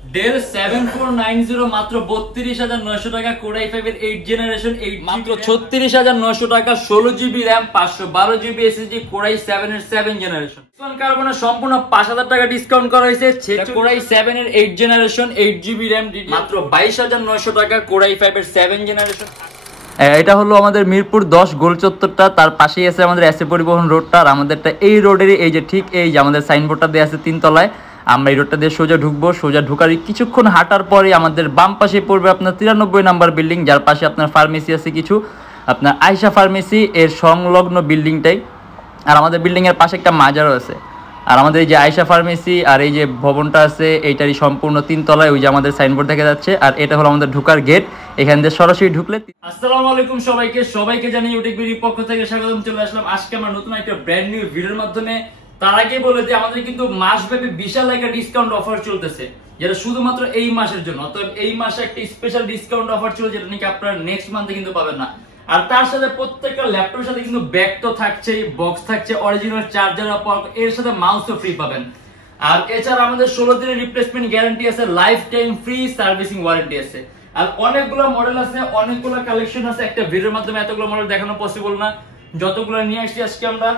Dell 7490 মাত্র 32,900 টাকা, Core i5 এর 8 জেনারেশন 8 মাত্র 36,900 টাকা, 16GB RAM 512GB SSD, Core i7 এর 7 জেনারেশন। X1 কার্বনের সম্পূর্ণ 5000 টাকা ডিসকাউন্ট করা হয়েছে। Core i7 এর 8 জেনারেশন 8GB RAM মাত্র 22,900 টাকা, Core i5 এর 7 জেনারেশন। এটা হলো আমাদের মিরপুর 10 গোল চত্বরটা, তার পাশেই আছে আমাদের এসএ পরিবহন রোডটা, আর আমাদেরটা এই রোডেরই এই যে ঠিক এই যে আমাদের সাইনবোর্ডটা দেওয়া আছে 3 তলায়। আমরা এই রোডটা দিয়ে সোজা ঢুকবো, সোজা ঢুকার কিছুক্ষণ হাঁটার পরে আমাদের বাম পাশে পড়বে আপনার 93 নাম্বার বিল্ডিং, যার পাশে আপনার ফার্মেসি আছে কিছু, আপনার আয়শা ফার্মেসি এর সংলগ্ন বিল্ডিংটাই। আর আমাদের বিল্ডিংয়ের পাশে একটা মাজারও আছে। আর আমাদের এই যে আয়শা ফার্মেসি আর এই যে ভবনটা আছে এইটারই সম্পূর্ণ 3 তলায়, ওই যে আমাদের সাইনবোর্ড দেখা যাচ্ছে। আর এটা হলো আমাদের ঢোকার গেট, এখান দিয়ে সরাসরি ঢুকলে। আসসালামু আলাইকুম সবাইকে জানিয়ে ইউটিউবের পক্ষ থেকে স্বাগতম। চলে আসলাম আজকে আমরা নতুন একটা ব্র্যান্ড নিউ ভিডিওর মাধ্যমে। তার আগে বলে যে আমাদের কিন্তু মাসব্যাপী বিশাল একটা ডিসকাউন্ট অফার চলতেছে, যেটা শুধুমাত্র এই মাসের জন্য। অতএব এই মাসে একটা স্পেশাল ডিসকাউন্ট অফার চলছে, যেটা নাকি আপনারা নেক্সট মান্থে কিন্তু পাবেন না। আর তার সাথে প্রত্যেকটা ল্যাপটপের সাথে কিন্তু ব্যাগ তো থাকছে, বক্স থাকছে, অরিজিনাল চার্জার, এর সাথে মাউসও ফ্রি পাবেন। আর এছাড়া আমাদের 16 দিনের রিপ্লেসমেন্ট গ্যারান্টি আছে, life time free servicing warranty আছে। আর অনেকগুলো মডেল আছে, অনেকগুলো কালেকশন আছে। একটা ভিডিওর মাধ্যমে এতগুলো মডেল দেখানো পসিবল না। যতগুলো নিয়ে আসছি আজকে আমরা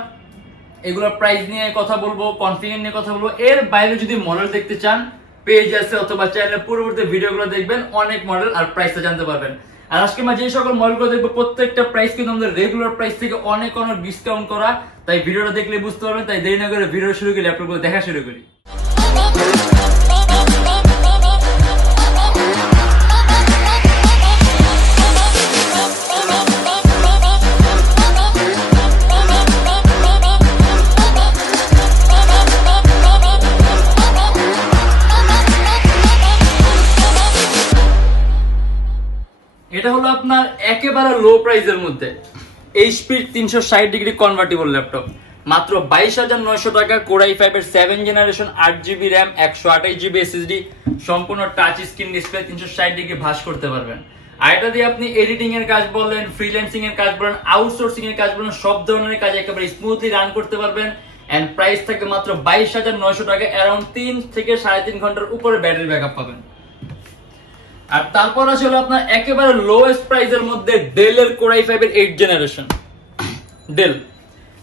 এগুলোর প্রাইস নিয়ে কথা বলবো, কনফিগার নিয়ে কথা বলবো। এর বাইরে যদি মডেল দেখতে চান, পেজ আছে অথবা চ্যানেলের পূর্ববর্তী ভিডিওগুলো দেখবেন, অনেক মডেল আর প্রাইসটা জানতে পারবেন। আর আজকে আমরা যে সকল মডেলগুলো দেখবো প্রত্যেকটা প্রাইস কিন্তু আমাদের রেগুলার প্রাইস থেকে অনেক ডিসকাউন্ট করা, তাই ভিডিওটা দেখলে বুঝতে পারবেন। তাই দেরি না করে ভিডিও শুরু করি, ল্যাপটপগুলো দেখা শুরু করি। এটা হলো আপনার একেবারে লো প্রাইসের মধ্যে এইচপি 360 ডিগ্রি কনভার্টিবল ল্যাপটপ, মাত্র 22,900 টাকা, Core i5 এর 7 generation, 8GB RAM 128GB SSD, সম্পূর্ণ টাচ স্ক্রিন ডিসপ্লে, 360 ডিগ্রি ভাঁজ করতে পারবেন। আর এটা দিয়ে আপনি এডিটিং এর কাজ বলেন, ফ্রিল্যান্সিং এর কাজ বলেন, আউটসোর্সিং এর কাজ বলেন, সব ধরনের কাজ একেবারে স্মুথলি রান করতে পারবেন। এন্ড প্রাইস থাকে মাত্র 22,900 টাকা, অ্যারাউন্ড 3 থেকে 3.5 ঘন্টার উপরে ব্যাটারি ব্যাকআপ পাবেন। আর তারপর আসলে আপনার একেবারে লোয়েস্ট প্রাইসের মধ্যে ডেল এর Core i5 এর 8 জেনারেশন ডেল,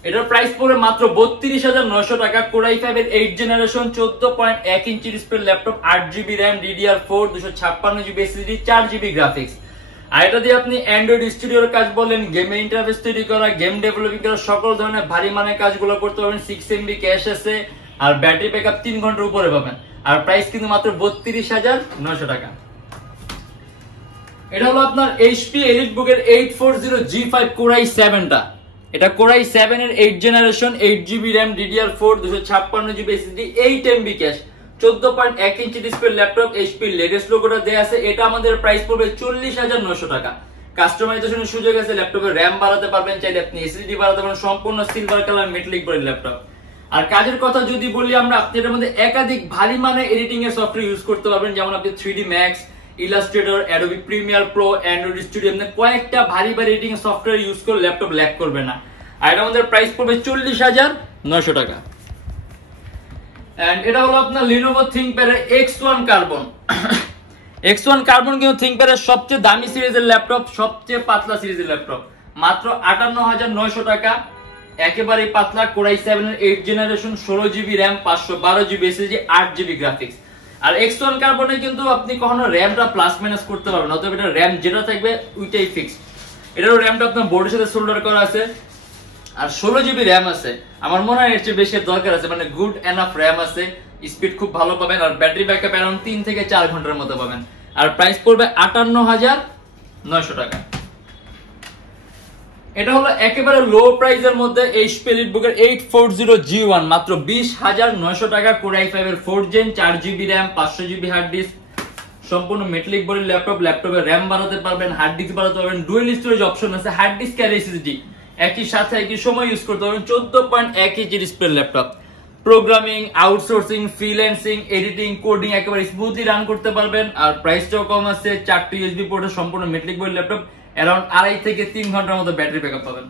এটার প্রাইস পড়ে মাত্র 32,900 টাকা, Core i5 এর 8 generation, 14.1 inch display laptop, 8GB RAM DDR4 256GB SSD, 4GB graphics. আর এটা দিয়ে আপনি অ্যান্ড্রয়েড স্টুডিওর কাজ বলেন, গেমের ইন্টারফেস তৈরি করা, গেম ডেভেলপিং করা, সকল ধরনের ভারী মানের কাজগুলো করতে পারবেন। 6MB ক্যাশ আছে, আর ব্যাটারি ব্যাকআপ 3 ঘন্টার উপরে পাবেন। আর প্রাইস কিন্তু মাত্র 32,900 টাকা। এটা হলো আপনার HP EliteBook এর 840G5 Core i7টা। এটা Core i7 এর 8 generation, 8GB RAM DDR4 256GB SSD, 8MB cash, 14.1 inch display laptop, HP latest লোগোটা দেয়া আছে। এটা আমাদের প্রাইস পড়বে 40,900 টাকা। কাস্টমাইজেশনের সুযোগ আছে, ল্যাপটপের RAM বাড়াতে পারবেন, চাইলে আপনি SSD বাড়াতে পারবেন। সম্পূর্ণ silver colour metallic body laptop. আর কাজের কথা যদি বলি আমরা, আপনি এর মধ্যে একাধিক ভারী মানের এডিটিং এর সফটওয়্যার ইউজ করতে পারবেন, যেমন আপনি 3D Max, Illustrator, Adobe Premiere Pro, Android studio, মানে কয়েকটা ভারী এডিটিং সফটওয়্যার ইউজ করে ল্যাপটপ ল্যাগ করবে না। আর এটা আমাদের প্রাইস পড়বে 40,900 টাকা। এন্ড এটা হলো আপনার Lenovo ThinkPad এর X1 কার্বন। X1 কার্বন কিন্তু ThinkPad এর সবচেয়ে দামি সিরিজের ল্যাপটপ, সবচেয়ে পাতলা সিরিজের ল্যাপটপ, মাত্র 58,900 টাকা, একেবারে পাতলা, Core i7 এর 8 generation, 16GB RAM 512GB SSD, 8GB graphics. আর X1 কার্বনে কিন্তু আপনি কখনো র্যামটা প্লাস মাইনাস করতে পারবেন, অতএব এটা র্যাম যেটা থাকবে ওইটাই ফিক্সড। এটারও র্যামটা আপনার বোর্ডের সাথে সোল্ডার করা আছে, আর 16GB র্যাম আছে। আমার মনে হয় এর চেয়ে বেশি দরকার আছে, মানে গুড এনাফ র্যাম আছে, স্পিড খুব ভালো পাবেন। আর ব্যাটারি ব্যাকআপ অ্যারাউন্ড 3 থেকে 4 ঘন্টার মতো পাবেন। আর প্রাইস পড়বে 58,900 টাকা। এটা হলো একেবারে লো প্রাইসের মধ্যে HP EliteBook এর 840G1, মাত্র 20,900 টাকা, Core i5 এর 4 gen, 4GB RAM 500GB hard disk, সম্পূর্ণ মেটালিক বডি ল্যাপটপ। ল্যাপটপে RAM বাড়াতে পারবেন, হার্ড ডিস্ক বাড়াতে পারবেন, ডুয়াল স্টোরেজ অপশন আছে, হার্ড ডিস্ক আর SSD একই সাথে একই সময় ইউজ করতে পারবেন। 14.1 inch display laptop, programming, outsourcing, freelancing, editing, coding একেবারে স্মুথলি রান করতে পারবেন। আর প্রাইসটাও কম আছে, 4টি USB পোর্টের সম্পূর্ণ মেটালিক বডি ল্যাপটপ, অ্যারাউন্ড 2.5 থেকে 3 ঘন্টার মতো ব্যাটারি ব্যাকআপ পাবেন।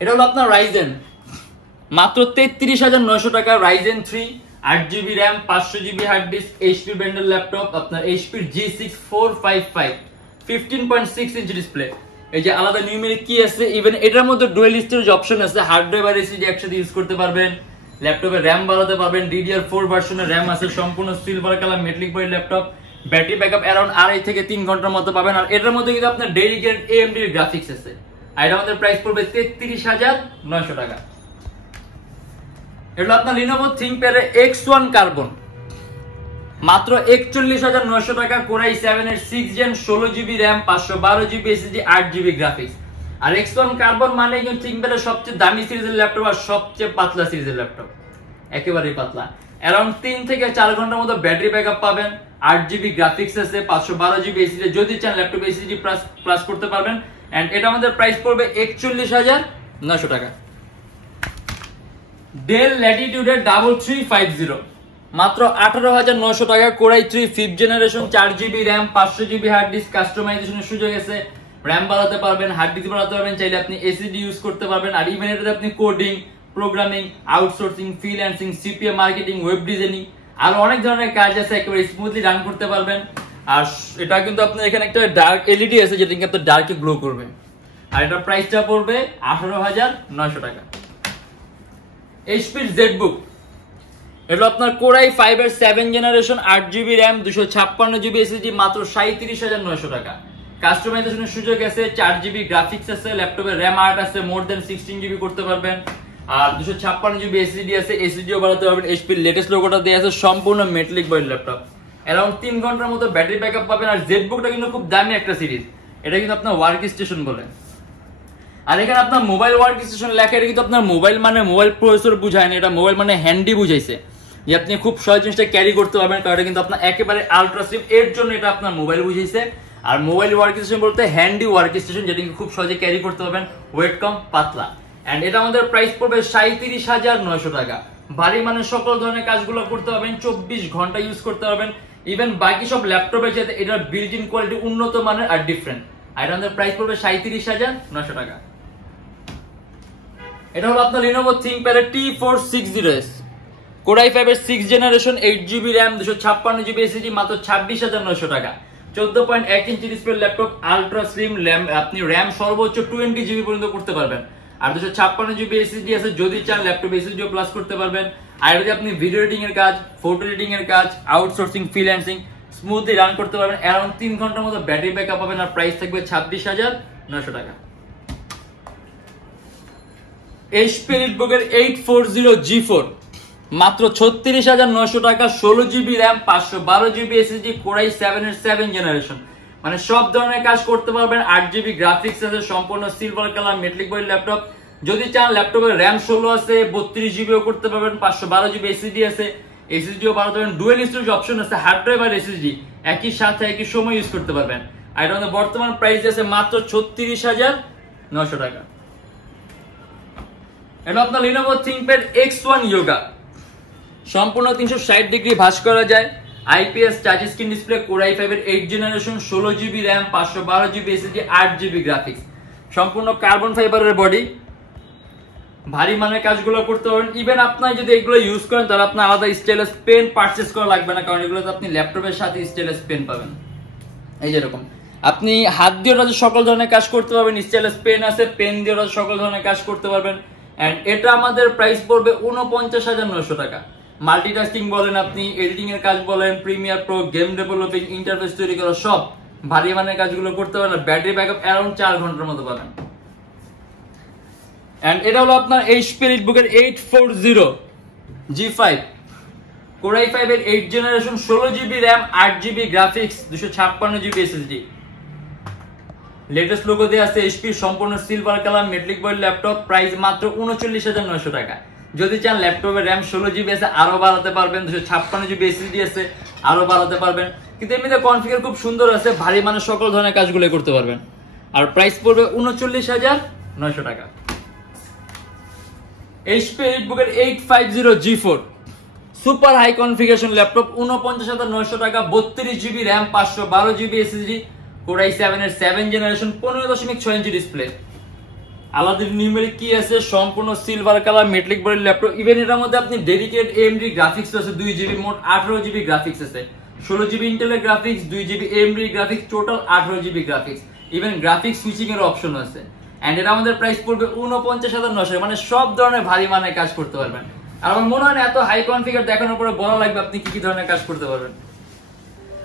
এটা হলো আপনার Ryzen, মাত্র 33,900 টাকা, Ryzen 3 8GB RAM 500GB hard disk HP ব্র্যান্ডের ল্যাপটপ আপনার HP G6 455 15.6 ইঞ্চি ডিসপ্লে। এই যে আলাদা নিউমেরিক কি আছে, ইভেন এটার মধ্যে ডুয়াল স্টোরেজ অপশন আছে, হার্ড ড্রাইভ আর এসএসডি একসাথে ইউজ করতে পারবেন। ল্যাপটপে র‍্যাম বাড়াতে পারবেন, DDR4 ভার্সনের র‍্যাম আছে, সম্পূর্ণ silver colour metallic body laptop. Battery backup around 2.5 থেকে 3 ঘন্টার মতো পাবেন। আর এটার মধ্যে কিন্তু আপনার ডেডিকেটেড AMD এর গ্রাফিক্স আছে। আর এটা আমাদের প্রাইস পড়বে 33900 টাকা। এটা আপনার Lenovo ThinkPad X1 কার্বন মাত্র 41900 টাকা। Core i7 এর 6 Gen 16GB RAM 512GB SSD 8GB graphics. আর X1 কার্বন মানে কিন্তু ThinkPad এর সবচেয়ে দামি সিরিজের ল্যাপটপ আর সবচেয়ে পাতলা সিরিজের ল্যাপটপ, একেবারেই পাতলা। अराउंड 3 থেকে 4 ঘন্টার মতো ব্যাটারি ব্যাকআপ পাবেন, 8GB গ্রাফিক্স আছে, 512GB SSD, যদি চান ল্যাপটপে SSD প্লাস করতে পারবেন। এন্ড এটা আমাদের প্রাইস পড়বে 41900 টাকা। Dell Latitude 3350 মাত্র 18900 টাকা। Core i3 5th generation 4GB RAM 500GB hard disk, কাস্টমাইজেশনের সুযোগ আছে, র‍্যাম বাড়াতে পারবেন, হার্ড ডিস্ক বাড়াতে পারবেন, চাইলে আপনি SSD ইউজ করতে পারবেন। আর ইভেন এটাতে আপনি coding, programming, outsourcing, freelancing, CPA marketing, web designing আর অনেক ধরনের কাজ আছে, একেবারে স্মুথলি রান করতে পারবেন। আর এটা কিন্তু আপনার এখানে একটা ডার্ক এলইডি আছে যেটা কিন্তু আপনার ডার্কে গ্লো করবে। আর এটা প্রাইসটা পড়বে 18900 টাকা। HP ZBook এটা আপনার Core i5 এর 7 generation 8GB RAM 256GB SSD মাত্র 37900 টাকা। কাস্টমাইজেশনের সুযোগ আছে, 4GB গ্রাফিক্স আছে, ল্যাপটপে RAM 8 আছে, মোর দ্যান 16GB করতে পারবেন। আর 256GB SSD আছে, SSDও বাড়াতে পারবেন। HP লেটেস্ট লোগোটা দেয়া আছে, সম্পূর্ণ মেটালিক বডি ল্যাপটপ। अराउंड 3 ঘন্টার মতো ব্যাটারি ব্যাকআপ পাবেন। আর ZBookটা কিন্তু খুব দামি একটা সিরিজ, এটা কিন্তু আপনার ওয়ার্ক স্টেশন বলে। আর এখানে আপনার মোবাইল ওয়ার্ক স্টেশন লেখা, এটা কিন্তু আপনার মোবাইল মানে মোবাইল প্রসেসর বুঝায় না, এটা মোবাইল মানে হ্যান্ডি বুঝাইছে, যে আপনি খুব সহজ জিনিসটা ক্যারি করতে পারবেন। কারণ এটা কিন্তু আপনার একেবারে আলট্রা স্লিম, এর জন্য এটা আপনার মোবাইল বুঝাইছে। আর মোবাইল ওয়ার্ক স্টেশন বলতে হ্যান্ডি ওয়ার্ক স্টেশন, যেটা খুব সহজে ক্যারি করতে পারবেন, ওয়েট কম, পাতলা। এন্ড এটা আমাদের প্রাইস পড়বে 37900 টাকা। ভারী মানে সকল ধরনের কাজগুলো করতে পারবেন, 24 ঘন্টা ইউজ করতে পারবেন। ইভেন বাকি সব ল্যাপটপের সাথে এটার বিল্ট ইন কোয়ালিটি উন্নত মানের আর ডিফারেন্ট। আর এটা আমাদের প্রাইস পড়বে 37900 টাকা। এটা হলো আপনার Lenovo ThinkPad T460S Core i5 এর 6 generation 8GB RAM 256GB SSD মাত্র 26900 টাকা। 14.1 inch display laptop, ultra slim, আপনি RAM সর্বোচ্চ 20GB পর্যন্ত করতে পারবেন। আর 256GB SSD আছে, যদি চান ল্যাপটপে SSDও প্লাস করতে পারবেন। আর যদি আপনি ভিডিও এডিটিং এর কাজ, ফটো এডিটিং এর কাজ, আউটসোর্সিং, ফ্রিল্যান্সিং স্মুথলি রান করতে পারবেন। अराउंड 3 ঘন্টার মতো ব্যাটারি ব্যাকআপ পাবেন। আর প্রাইস থাকবে 26900 টাকা। HP Book এর 840G4 মাত্র 36900 টাকা। 16GB RAM 512GB SSD Core i7 এর 7 জেনারেশন, মানে সব ধরনের কাজ করতে পারবেন। 8GB গ্রাফিক্স আছে, সম্পূর্ণ silver colour metallic body laptop. যদি চান ল্যাপটপে RAM 16 আছে, 32GBও করতে পারবেন, 512GB SSD আছে, SSDও বাড়াতে পারবেন, ডুয়াল স্টোরেজ অপশন আছে, হার্ড ড্রাইভ আর SSD একই সাথে একই সময় ইউজ করতে পারবেন। আর এটা বর্তমান প্রাইস আছে মাত্র 36900 টাকা। এটা আপনার Lenovo ThinkPad X1 Yoga, সম্পূর্ণ 360 ডিগ্রি ভাঁজ করা যায়, IPS touch screen display, Core i5 এর 8 generation 16GB RAM 512GB SSD 8GB graphics, সম্পূর্ণ কার্বন ফাইবারের বডি। ভারী মানের কাজগুলো করতে পারবেন। ইভেন আপনার যদি এগুলো ইউজ করেন তাহলে আপনার আলাদা স্টাইলাস পেন পারচেজ করা লাগবে না, কারণ এগুলোতে আপনি ল্যাপটপের সাথে স্টাইলাস পেন পাবেন। এই যেরকম আপনি হাত দিয়ে সকল ধরনের কাজ করতে পারবেন, স্টাইলাস পেন আছে, পেন দিয়ে সকল ধরনের কাজ করতে পারবেন। এন্ড এটা আমাদের প্রাইস পড়বে 49900 টাকা। মাল্টিটাস্কিং বলেন, আপনি এডিটিং এর কাজ বলেন, Premiere Pro, game developing, interface তৈরি করা, সব ভারী মানের কাজগুলো করতে পারেন। ব্যাটারি ব্যাকআপ अराउंड 4 ঘন্টার মতো পাবেন। এন্ড এটা হলো আপনার HP Book এর 840G5 Core i5 এর 8 generation 16GB RAM 8GB graphics 256GB SSD, latest logo দেয়া আছে HP, সম্পূর্ণ silver colour metallic body laptop. Price মাত্র 39900 টাকা। যদি চান ল্যাপটপে RAM 16GB আছে, আরো বাড়াতে পারবেন, 256GB SSD আছে, আরো বাড়াতে পারবেন। কিন্তু এমনিতে কনফিগার খুব সুন্দর আছে, ভারী মানের সকল ধরনের কাজগুলো করতে পারবেন। আর প্রাইস পড়বে 39900 টাকা। HP Book এর 850G4 super high configuration laptop 49900 টাকা। 32GB RAM 512GB SSD Core i7 এর 7 জেনারেশন 15.6 ইঞ্চি ডিসপ্লে, আলাদা নিউমেরিক কি আছে, সম্পূর্ণ সিলভার কালার মেটালিক বডির ল্যাপটপ। ইভেন এটার মধ্যে আপনি ডেডিকেটেড AMD গ্রাফিক্স আছে 2GB, মোট 18GB গ্রাফিক্স আছে, 16GB ইন্টেলের graphics, 2GB AMD graphics, total 18GB graphics. Even graphics switching এর অপশন আছে। এন্ড এটা আমাদের প্রাইস পড়বে 49,900, মানে সব ধরনের ভারী মানের কাজ করতে পারবেন। আর আমার মনে হয় না এত হাই কনফিগার দেখানোর পরে বলা লাগবে আপনি কি কি ধরনের কাজ করতে পারবেন।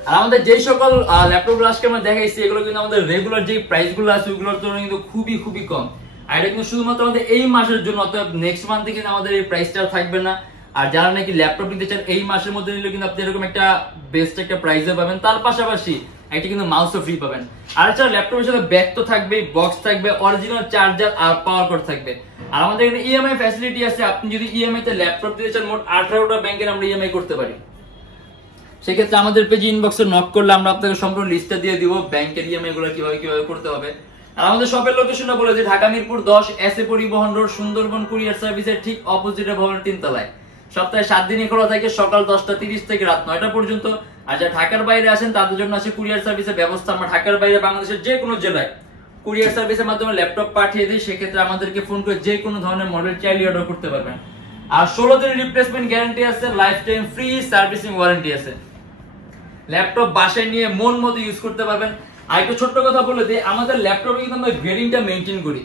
আর আমাদের যেই সকল ল্যাপটপগুলো আজকে আমরা দেখাইছি এগুলো কিন্তু আমাদের রেগুলার যে প্রাইসগুলো আছে ওগুলোর তুলনায় কিন্তু খুবই কম। আর এটা কিন্তু শুধুমাত্র আমাদের এই মাসের জন্য, অর্থাৎ নেক্সট মান্থে কিন্তু আমাদের এই প্রাইসটা থাকবে না। আর যারা নাকি ল্যাপটপ নিতে চান এই মাসের মধ্যে নিলে কিন্তু আপনি এরকম একটা বেস্ট একটা প্রাইসে পাবেন, তার পাশাপাশি একটা কিন্তু মাউসও ফ্রি পাবেন। আর এছাড়া ল্যাপটপের সাথে ব্যাগ তো থাকবে, বক্স থাকবে, অরিজিনাল চার্জার আর পাওয়ার কর্ড থাকবে। আর আমাদের এখানে ইএমআই ফ্যাসিলিটি আছে, আপনি যদি ইএমআই তে ল্যাপটপ দিতে চান মোট 18টা ব্যাংকের আমরা ইএমআই করতে পারি। সেক্ষেত্রে আমাদের পেজে ইনবক্সে নক করলে আমরা আপনাকে সম্পূর্ণ লিস্টটা দিয়ে দিব ব্যাংকের ইএমআই গুলো কিভাবে করতে হবে। আর আমাদের শপের লোকেশনটা বলে যে ঢাকা মিরপুর 10 এসএ পরিবহন রোড, সুন্দরবন কুরিয়ার সার্ভিসের ঠিক অপোজিটে ভবনের 3 তলায়। সপ্তাহে 7 দিনই খোলা থাকে, সকাল 10টা 30 থেকে রাত 9টা পর্যন্ত। আর যারা ঢাকার বাইরে আসেন তাদের জন্য আছে কুরিয়ার সার্ভিসের ব্যবস্থা। আমরা ঢাকার বাইরে বাংলাদেশের যে কোনো জেলায় কুরিয়ার সার্ভিসের মাধ্যমে ল্যাপটপ পাঠিয়ে দিই। সেক্ষেত্রে আমাদেরকে ফোন করে যে কোনো ধরনের মডেল চাইলে অর্ডার করতে পারবেন। আর 16 দিনের রিপ্লেসমেন্ট গ্যারান্টি আছে, life time free servicing warranty আছে। ল্যাপটপ বাসায় নিয়ে মন মতো ইউজ করতে পারবেন। আর একটা ছোট্ট কথা বলে দিই, আমাদের ল্যাপটপে কিন্তু আমরা গ্রেডিংটা মেইনটেইন করি।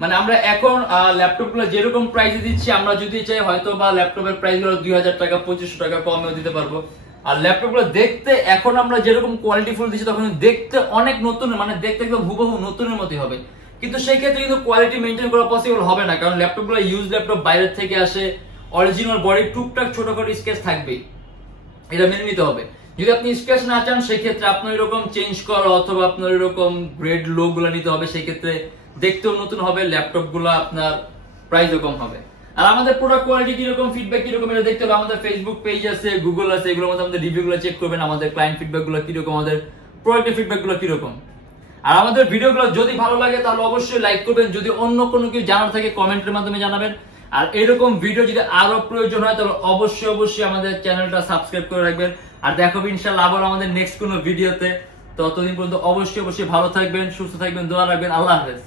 মানে আমরা এখন ল্যাপটপগুলো যেরকম প্রাইসে দিচ্ছি, আমরা যদি চাই হয়তো বা ল্যাপটপের প্রাইসগুলো 2000 টাকা 2500 টাকা কমেও দিতে পারবো। আর ল্যাপটপগুলো দেখতে এখন আমরা যেরকম কোয়ালিটি ফুল দিচ্ছি তখন দেখতে অনেক নতুন, মানে দেখতে একদম হুবহু নতুনের মতোই হবে। কিন্তু সেই ক্ষেত্রে কিন্তু কোয়ালিটি মেইনটেইন করা পসিবল হবে না, কারণ ল্যাপটপগুলো ইউজ ল্যাপটপ, বাইরের থেকে আসে, অরিজিনাল বডি, টুকটাক ছোটখাটো স্কেচ থাকবে, এটা মেনে নিতে হবে। যদি আপনি স্ক্র্যাচ না চান সেক্ষেত্রে আপনার এরকম চেঞ্জ করা অথবা আপনার এরকম গ্রেড লো গুলো নিতে হবে। সেই ক্ষেত্রে দেখতেও নতুন হবে, ল্যাপটপ গুলো আপনার প্রাইসও কম হবে। আর আমাদের প্রোডাক্ট কোয়ালিটি কিরকম, ফিডব্যাক কিরকম এটা দেখতে হবে। আমাদের ফেসবুক পেজ আছে, গুগল আছে, এগুলোর মধ্যে আমাদের রিভিউ গুলো চেক করবেন, আমাদের ক্লায়েন্ট ফিডব্যাক গুলো কিরকম, আমাদের প্রোডাক্টের ফিডব্যাক গুলো কিরকম। আর আমাদের ভিডিওগুলো যদি ভালো লাগে তাহলে অবশ্যই লাইক করবেন। যদি অন্য কোনো কিছু জানার থাকে কমেন্টের মাধ্যমে জানাবেন। আর এরকম ভিডিও যদি আরো প্রয়োজন হয় তাহলে অবশ্যই আমাদের চ্যানেলটা সাবস্ক্রাইব করে রাখবেন। আর দেখো ইনশাআল্লাহ আবার আমাদের নেক্সট কোনো ভিডিওতে। ততদিন পর্যন্ত অবশ্যই ভালো থাকবেন, সুস্থ থাকবেন, দোয়া রাখবেন। আল্লাহ হাফেজ।